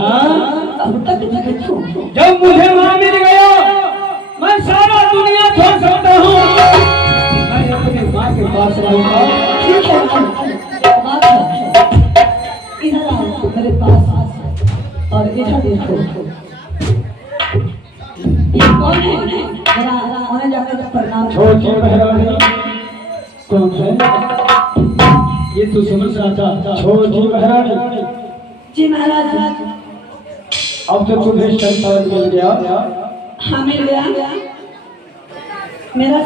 अब तक जब मुझे वहां मिल गया मैं सारा दुनिया छोड़ सकता हूँ। मैं अपने माँ के पास रहूंगा। ठीक है, इधर आओ मेरे पास और इधर देखो। ये कौन है? जरा उन्हें जाकर प्रणाम। छोटी महारानी कौन है? ये तो समझ रहा था। छोटी महारानी। जी महाराज। अब तो तुम्हें संतान मिल गया। हाँ मिल गया। मेरा